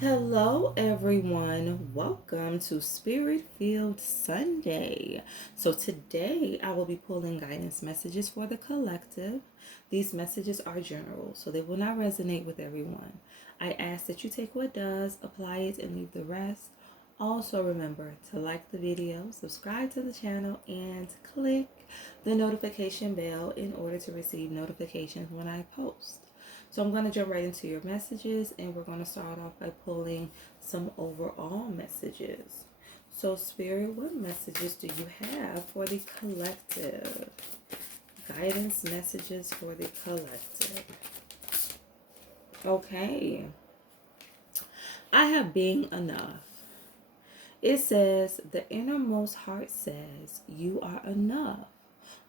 Hello, everyone. Welcome to Spirit Filled Sunday. So, today I will be pulling guidance messages for the collective. These messages are general, so they will not resonate with everyone. I ask that you take what does, apply it, and leave the rest. Also, remember to like the video, subscribe to the channel, and click the notification bell in order to receive notifications when I post. So I'm going to jump right into your messages, and we're going to start off by pulling some overall messages. So Spirit, what messages do you have for the collective? Guidance messages for the collective. Okay. I have being enough. It says, the innermost heart says, you are enough.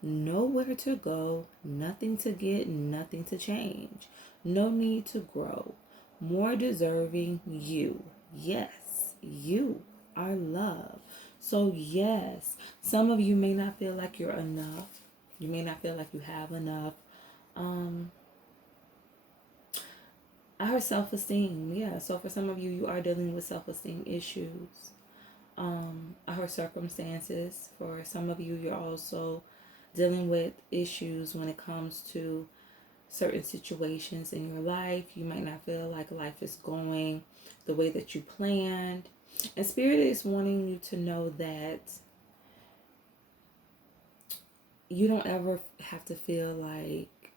Nowhere to go, nothing to get, nothing to change. No need to grow. More deserving you. Yes, you are love. So, yes, some of you may not feel like you're enough. You may not feel like you have enough. I heard self-esteem. Yeah, so for some of you, you are dealing with self-esteem issues. I heard circumstances. For some of you, you're also dealing with issues when it comes to certain situations in your life. You might not feel like life is going the way that you planned. And Spirit is wanting you to know that you don't ever have to feel like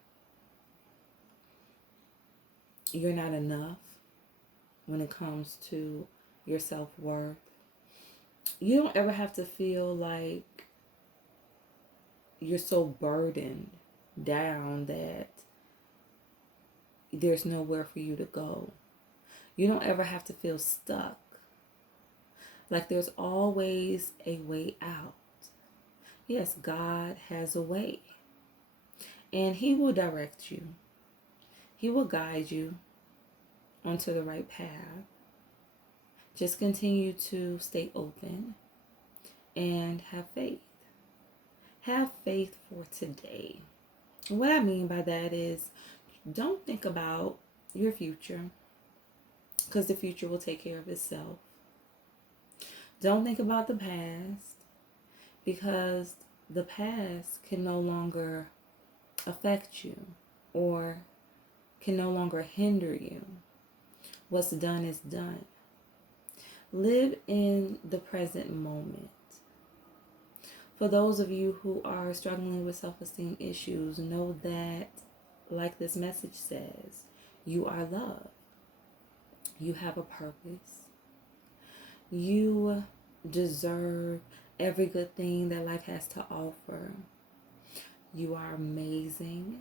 you're not enough when it comes to your self-worth. You don't ever have to feel like you're so burdened down that there's nowhere for you to go. You don't ever have to feel stuck. Like there's always a way out. Yes, God has a way. And He will direct you. He will guide you onto the right path. Just continue to stay open and have faith. Have faith for today. What I mean by that is don't think about your future, because the future will take care of itself. Don't think about the past, because the past can no longer affect you or can no longer hinder you. What's done is done. Live in the present moment. For those of you who are struggling with self-esteem issues, know that, like this message says, you are loved. You have a purpose. You deserve every good thing that life has to offer. You are amazing.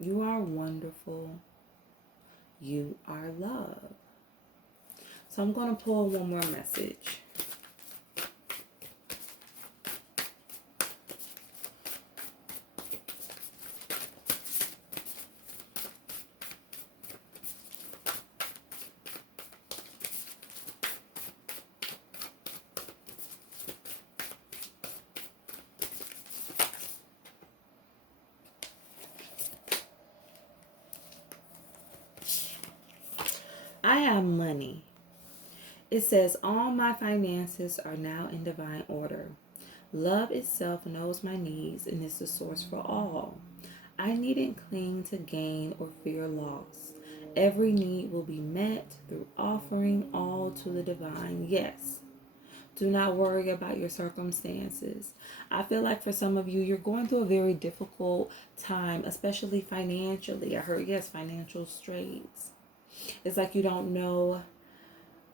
You are wonderful. You are loved. So I'm going to pull one more message. I have money. It says, all my finances are now in divine order. Love itself knows my needs and is the source for all. I needn't cling to gain or fear loss. Every need will be met through offering all to the divine. Yes. Do not worry about your circumstances. I feel like for some of you, you're going through a very difficult time, especially financially. I heard, yes, financial straits. It's like you don't know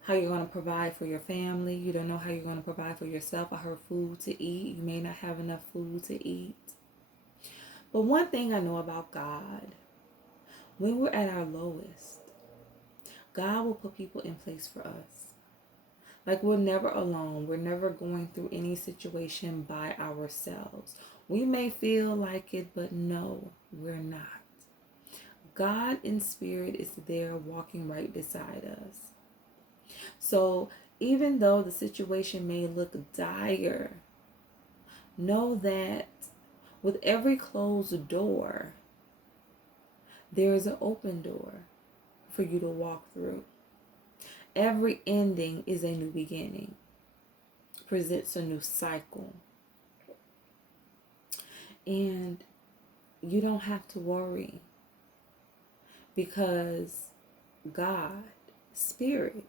how you're going to provide for your family. You don't know how you're going to provide for yourself. I heard food to eat. You may not have enough food to eat. But one thing I know about God, when we're at our lowest, God will put people in place for us. Like we're never alone. We're never going through any situation by ourselves. We may feel like it, but no, we're not. God in spirit is there walking right beside us. So even though the situation may look dire, know that with every closed door, there is an open door for you to walk through. Every ending is a new beginning, presents a new cycle. And you don't have to worry because God, Spirit,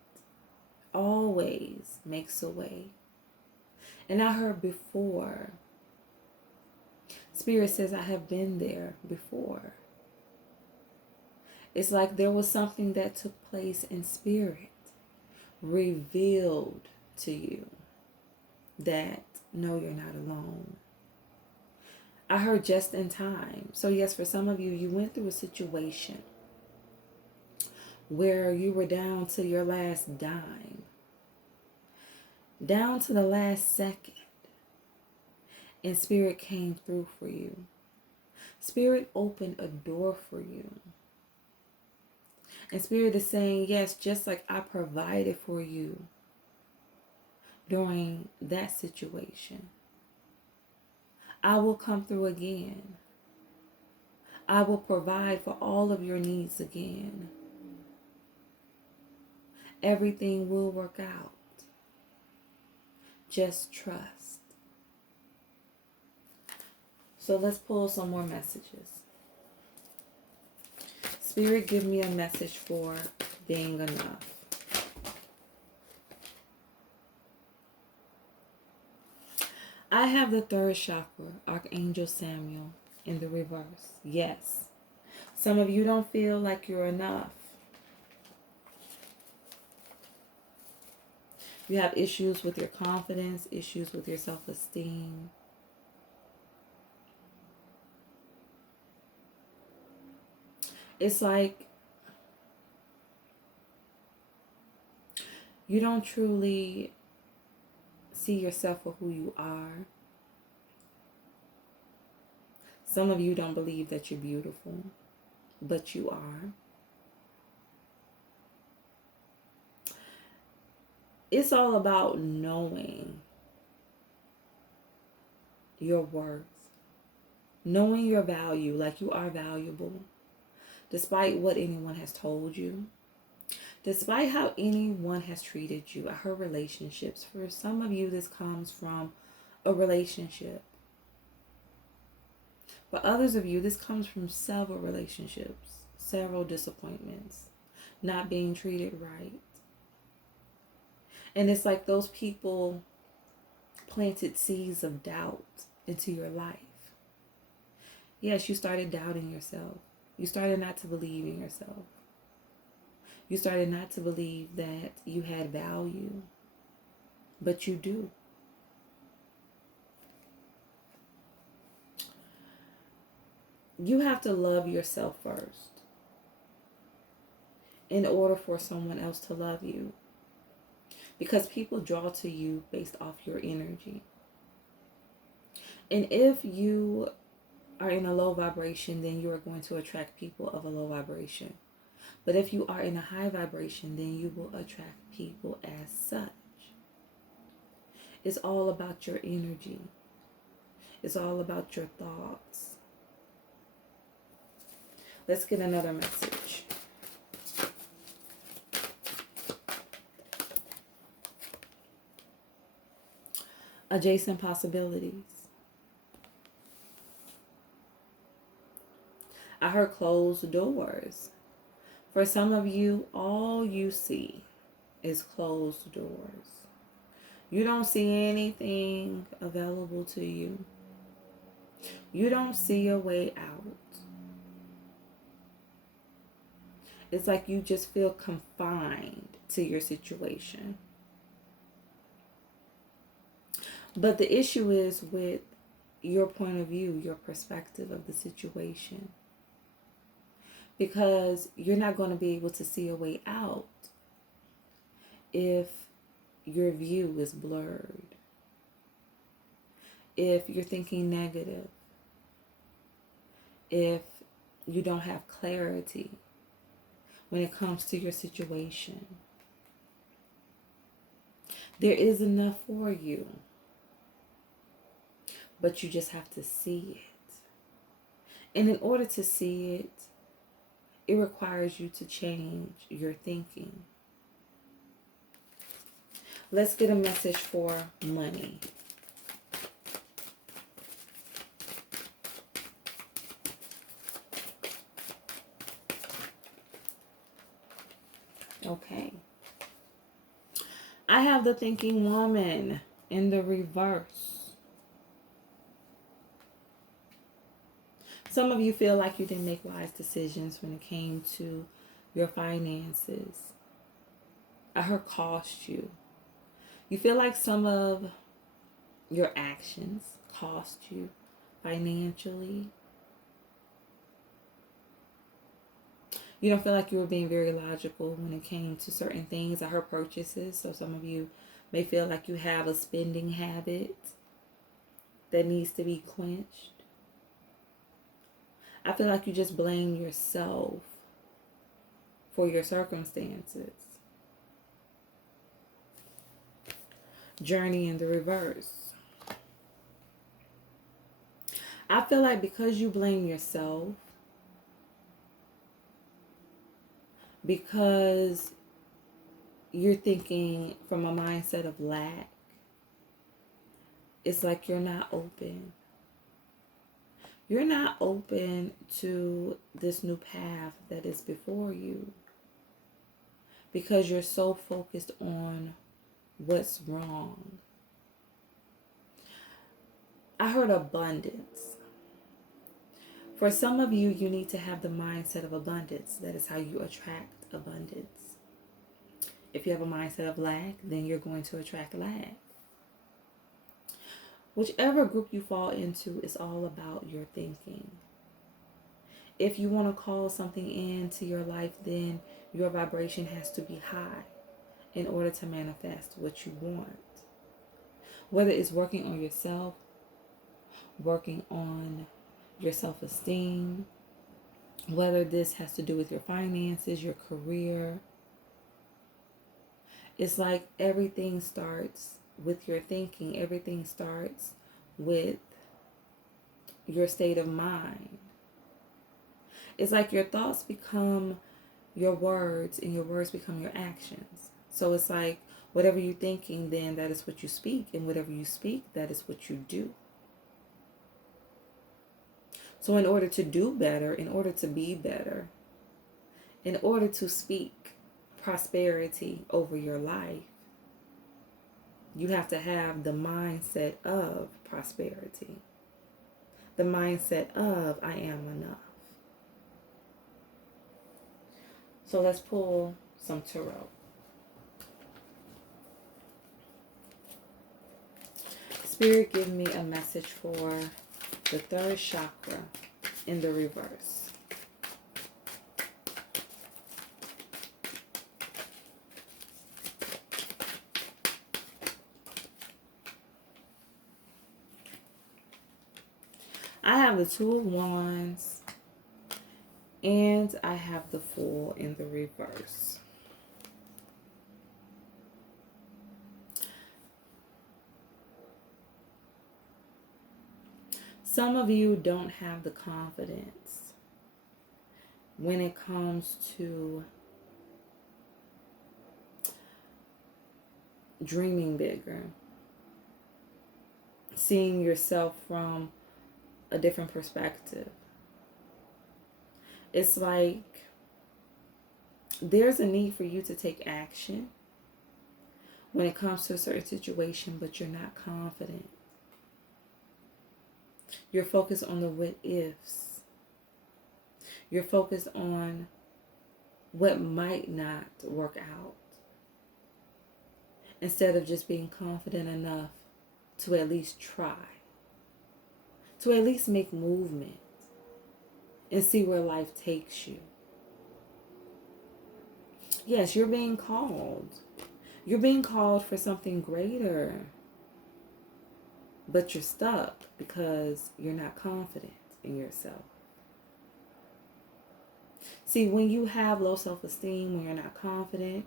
always makes a way. And I heard before, Spirit says, I have been there before. It's like there was something that took place in spirit, revealed to you that no, you're not alone. I heard just in time. So yes, for some of you, you went through a situation where you were down to your last dime, down to the last second, and Spirit came through for you. Spirit opened a door for you. And Spirit is saying, yes, just like I provided for you during that situation, I will come through again. I will provide for all of your needs again. Everything will work out. Just trust. So let's pull some more messages. Spirit, give me a message for being enough. I have the third chakra, Archangel Samuel, in the reverse. Yes. Some of you don't feel like you're enough. You have issues with your confidence, issues with your self-esteem. It's like you don't truly see yourself for who you are. Some of you don't believe that you're beautiful, but you are. It's all about knowing your worth, knowing your value, like you are valuable, despite what anyone has told you, despite how anyone has treated you. I heard relationships. For some of you, this comes from a relationship. For others of you, this comes from several relationships, several disappointments, not being treated right. And it's like those people planted seeds of doubt into your life. Yes, you started doubting yourself. You started not to believe in yourself. You started not to believe that you had value, but you do. You have to love yourself first in order for someone else to love you. Because people draw to you based off your energy. And if you are in a low vibration, then you are going to attract people of a low vibration. But if you are in a high vibration, then you will attract people as such. It's all about your energy. It's all about your thoughts. Let's get another message. Adjacent possibilities. I heard closed doors. For some of you, all you see is closed doors. You don't see anything available to you. You don't see a way out. It's like you just feel confined to your situation. But the issue is with your point of view, your perspective of the situation. Because you're not going to be able to see a way out if your view is blurred. If you're thinking negative. If you don't have clarity when it comes to your situation. There is enough for you. But you just have to see it. And in order to see it, it requires you to change your thinking. Let's get a message for money. Okay. I have the thinking woman in the reverse. Some of you feel like you didn't make wise decisions when it came to your finances. I heard cost you. You feel like some of your actions cost you financially. You don't feel like you were being very logical when it came to certain things. I heard purchases. So some of you may feel like you have a spending habit that needs to be quenched. I feel like you just blame yourself for your circumstances. Journey in the reverse. I feel like because you blame yourself, because you're thinking from a mindset of lack, it's like you're not open. You're not open to this new path that is before you because you're so focused on what's wrong. I heard abundance. For some of you, you need to have the mindset of abundance. That is how you attract abundance. If you have a mindset of lack, then you're going to attract lack. Whichever group you fall into is all about your thinking. If you want to call something into your life, then your vibration has to be high in order to manifest what you want. Whether it's working on yourself, working on your self-esteem, whether this has to do with your finances, your career. It's like everything starts with your thinking. Everything starts with your state of mind. It's like your thoughts become your words and your words become your actions. So it's like whatever you're thinking, then that is what you speak. And whatever you speak, that is what you do. So in order to do better, in order to be better, in order to speak prosperity over your life, you have to have the mindset of prosperity. The mindset of I am enough. So let's pull some tarot. Spirit, give me a message for the third chakra in the reverse. I have the Two of Wands and I have the Fool in the reverse. Some of you don't have the confidence when it comes to dreaming bigger, seeing yourself from a different perspective. It's like there's a need for you to take action when it comes to a certain situation, but you're not confident. You're focused on the what ifs. You're focused on what might not work out, instead of just being confident enough to at least try, to at least make movement and see where life takes you. Yes, you're being called. You're being called for something greater, but you're stuck because you're not confident in yourself. See, when you have low self-esteem, when you're not confident,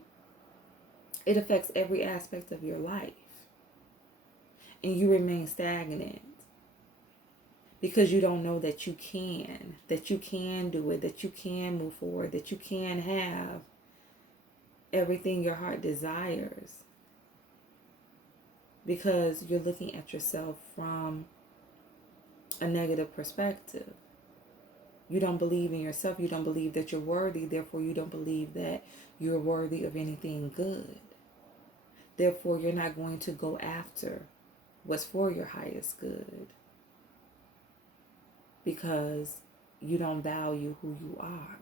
it affects every aspect of your life. And you remain stagnant because you don't know that you can do it, that you can move forward, that you can have everything your heart desires. because you're looking at yourself from a negative perspective. You don't believe in yourself. You don't believe that you're worthy. Therefore, you don't believe that you're worthy of anything good. Therefore, you're not going to go after what's for your highest good because you don't value who you are.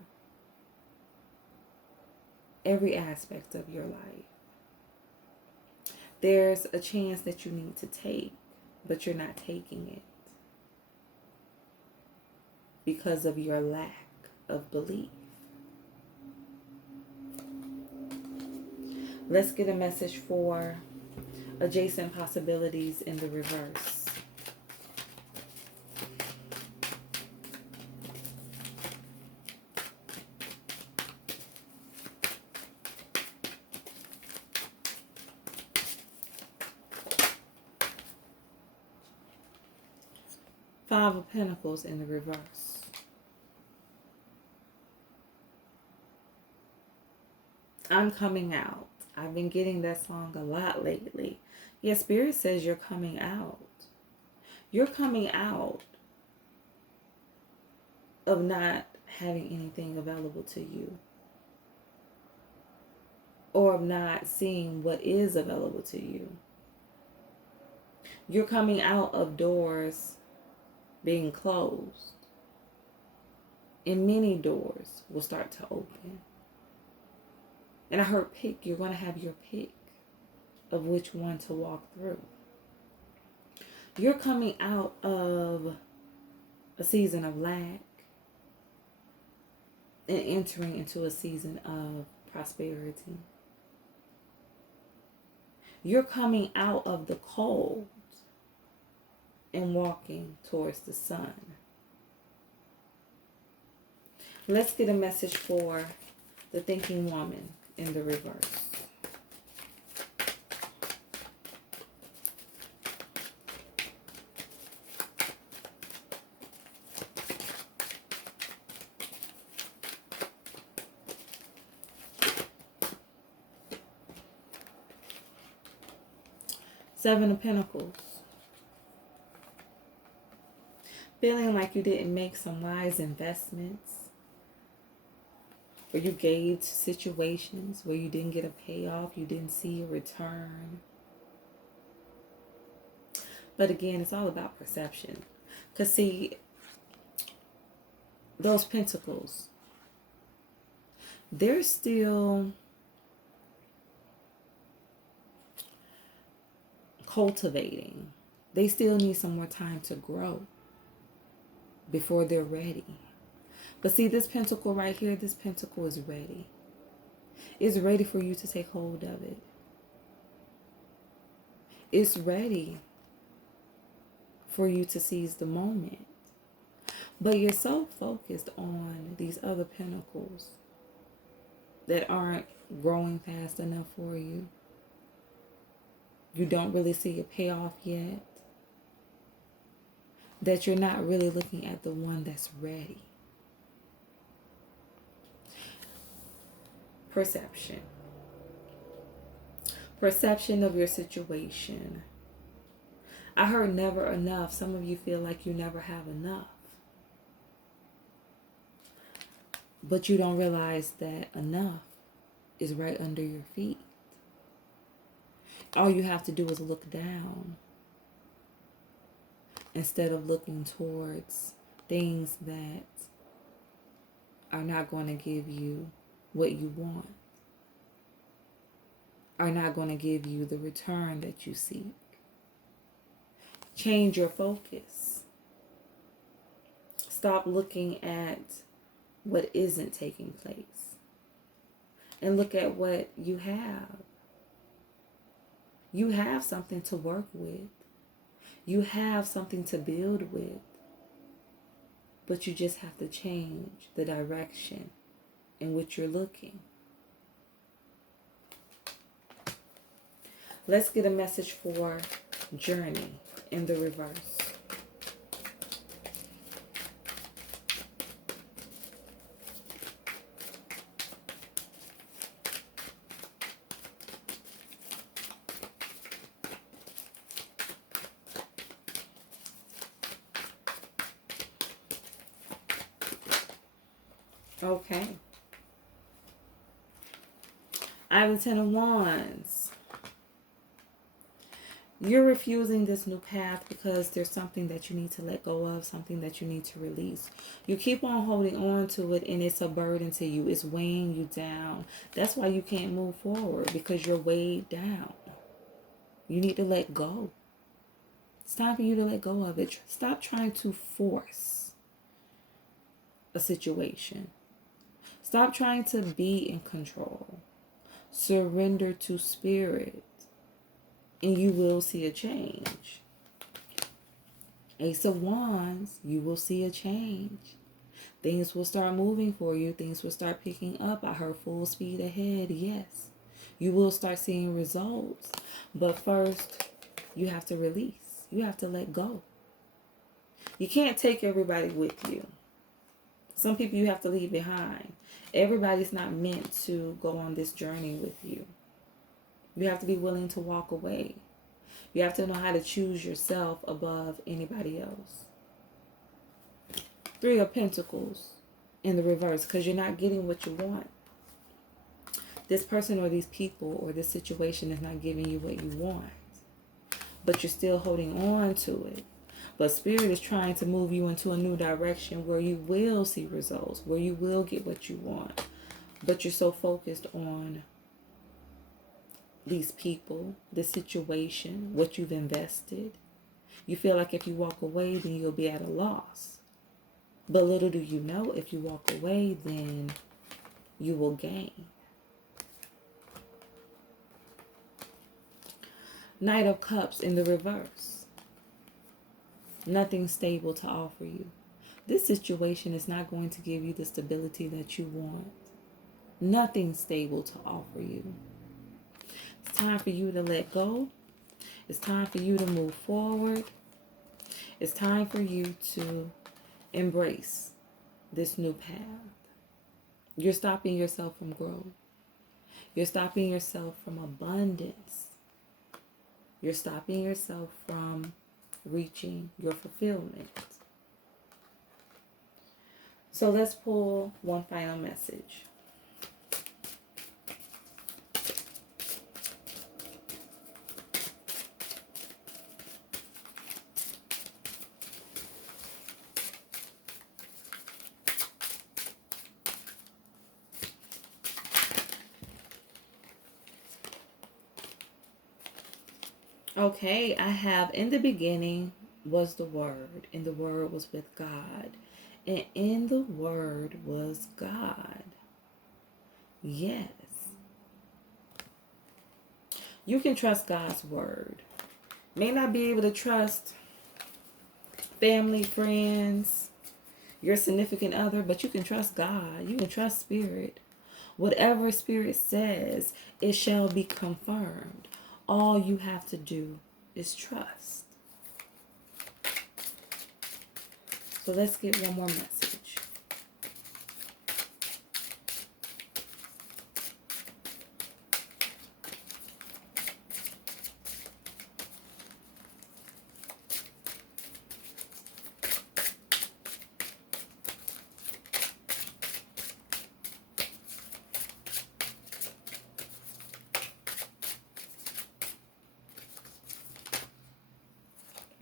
Every aspect of your life. There's a chance that you need to take, but you're not taking it because of your lack of belief. Let's get a message for adjacent possibilities in the reverse. Five of Pentacles in the reverse. I'm coming out. I've been getting that song a lot lately. Yes, Spirit says you're coming out. You're coming out of not having anything available to you, or of not seeing what is available to you. You're coming out of doors being closed, and many doors will start to open. And I heard pick. You're going to have your pick of which one to walk through. You're coming out of a season of lack and entering into a season of prosperity. You're coming out of the cold and walking towards the sun. Let's get a message for the thinking woman in the reverse. Seven of Pentacles. Feeling like you didn't make some wise investments, or you gave to situations where you didn't get a payoff, you didn't see a return. But again, it's all about perception. Because see, those pentacles, they're still cultivating. They still need some more time to grow before they're ready. But see, this pentacle right here, this pentacle is ready. It's ready for you to take hold of it. It's ready for you to seize the moment. But you're so focused on these other pentacles that aren't growing fast enough for you. You don't really see a payoff yet. That you're not really looking at the one that's ready. Perception. Perception of your situation. I heard never enough. Some of you feel like you never have enough. But you don't realize that enough is right under your feet. All you have to do is look down instead of looking towards things that are not going to give you what you want, are not going to give you the return that you seek. Change your focus. Stop looking at what isn't taking place and look at what you have. You have something to work with. You have something to build with. But you just have to change the direction in which you're looking. Let's get a message for journey in the reverse. Okay. I have the Ten of Wands. You're refusing this new path because there's something that you need to let go of, something that you need to release. You keep on holding on to it and it's a burden to you. It's weighing you down. That's why you can't move forward, because you're weighed down. You need to let go. It's time for you to let go of it. Stop trying to force a situation. Stop trying to be in control. Surrender to spirit, and you will see a change. Ace of Wands, you will see a change. Things will start moving for you. Things will start picking up. I heard full speed ahead. Yes. You will start seeing results. But first, you have to release. You have to let go. You can't take everybody with you. Some people you have to leave behind. Everybody's not meant to go on this journey with you. You have to be willing to walk away. You have to know how to choose yourself above anybody else. Three of Pentacles in the reverse, because you're not getting what you want. This person or these people or this situation is not giving you what you want, but you're still holding on to it. But Spirit is trying to move you into a new direction where you will see results, where you will get what you want. But you're so focused on these people, the situation, what you've invested. You feel like if you walk away, then you'll be at a loss. But little do you know, if you walk away, then you will gain. Knight of Cups in the reverse. Nothing stable to offer you. This situation is not going to give you the stability that you want. Nothing stable to offer you. It's time for you to let go. It's time for you to move forward. It's time for you to embrace this new path. You're stopping yourself from growth. You're stopping yourself from abundance. You're stopping yourself from reaching your fulfillment. So let's pull one final message. Okay, I have, in the beginning was the Word, and the Word was with God, and in the Word was God. Yes. You can trust God's Word. May not be able to trust family, friends, your significant other, but you can trust God. You can trust Spirit. Whatever Spirit says, it shall be confirmed. All you have to do is trust. So let's get one more message.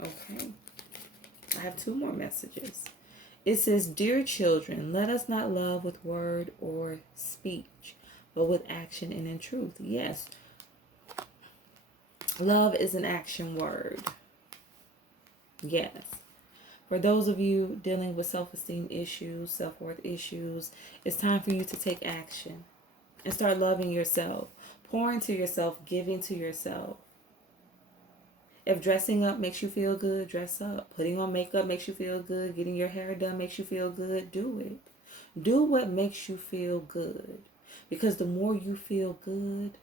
Okay. I have two more messages. It says, "Dear children, let us not love with word or speech, but with action and in truth." Yes. Love is an action word. Yes. For those of you dealing with self-esteem issues, self-worth issues, it's time for you to take action and start loving yourself. Pouring to yourself, giving to yourself. If dressing up makes you feel good, dress up. Putting on makeup makes you feel good. Getting your hair done makes you feel good. Do it. Do what makes you feel good. Because the more you feel good,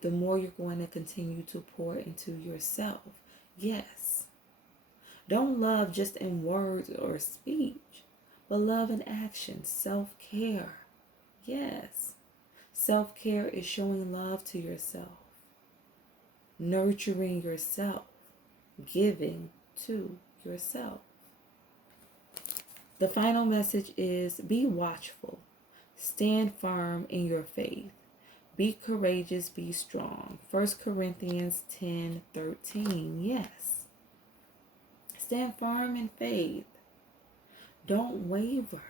the more you're going to continue to pour into yourself. Yes. Don't love just in words or speech, but love in action. Self-care. Yes. Self-care is showing love to yourself. Nurturing yourself. Giving to yourself. The final message is, be watchful. Stand firm in your faith. Be courageous, be strong. 1 Corinthians 10:13. Yes. Stand firm in faith. Don't waver.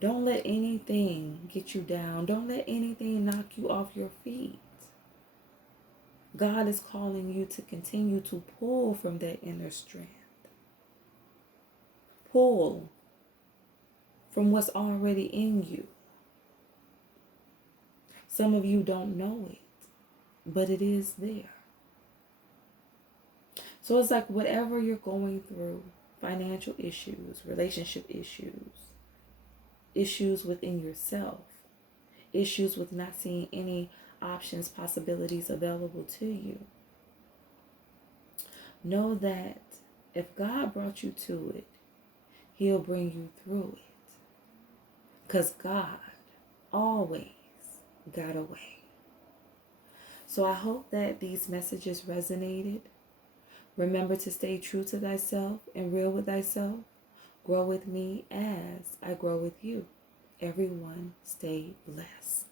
Don't let anything get you down. Don't let anything knock you off your feet. God is calling you to continue to pull from that inner strength. Pull from what's already in you. Some of you don't know it, but it is there. So it's like whatever you're going through, financial issues, relationship issues, issues within yourself, issues with not seeing any options, possibilities available to you. Know that if God brought you to it, He'll bring you through it. Because God always got a way. So I hope that these messages resonated. Remember to stay true to thyself and real with thyself. Grow with me as I grow with you. Everyone stay blessed.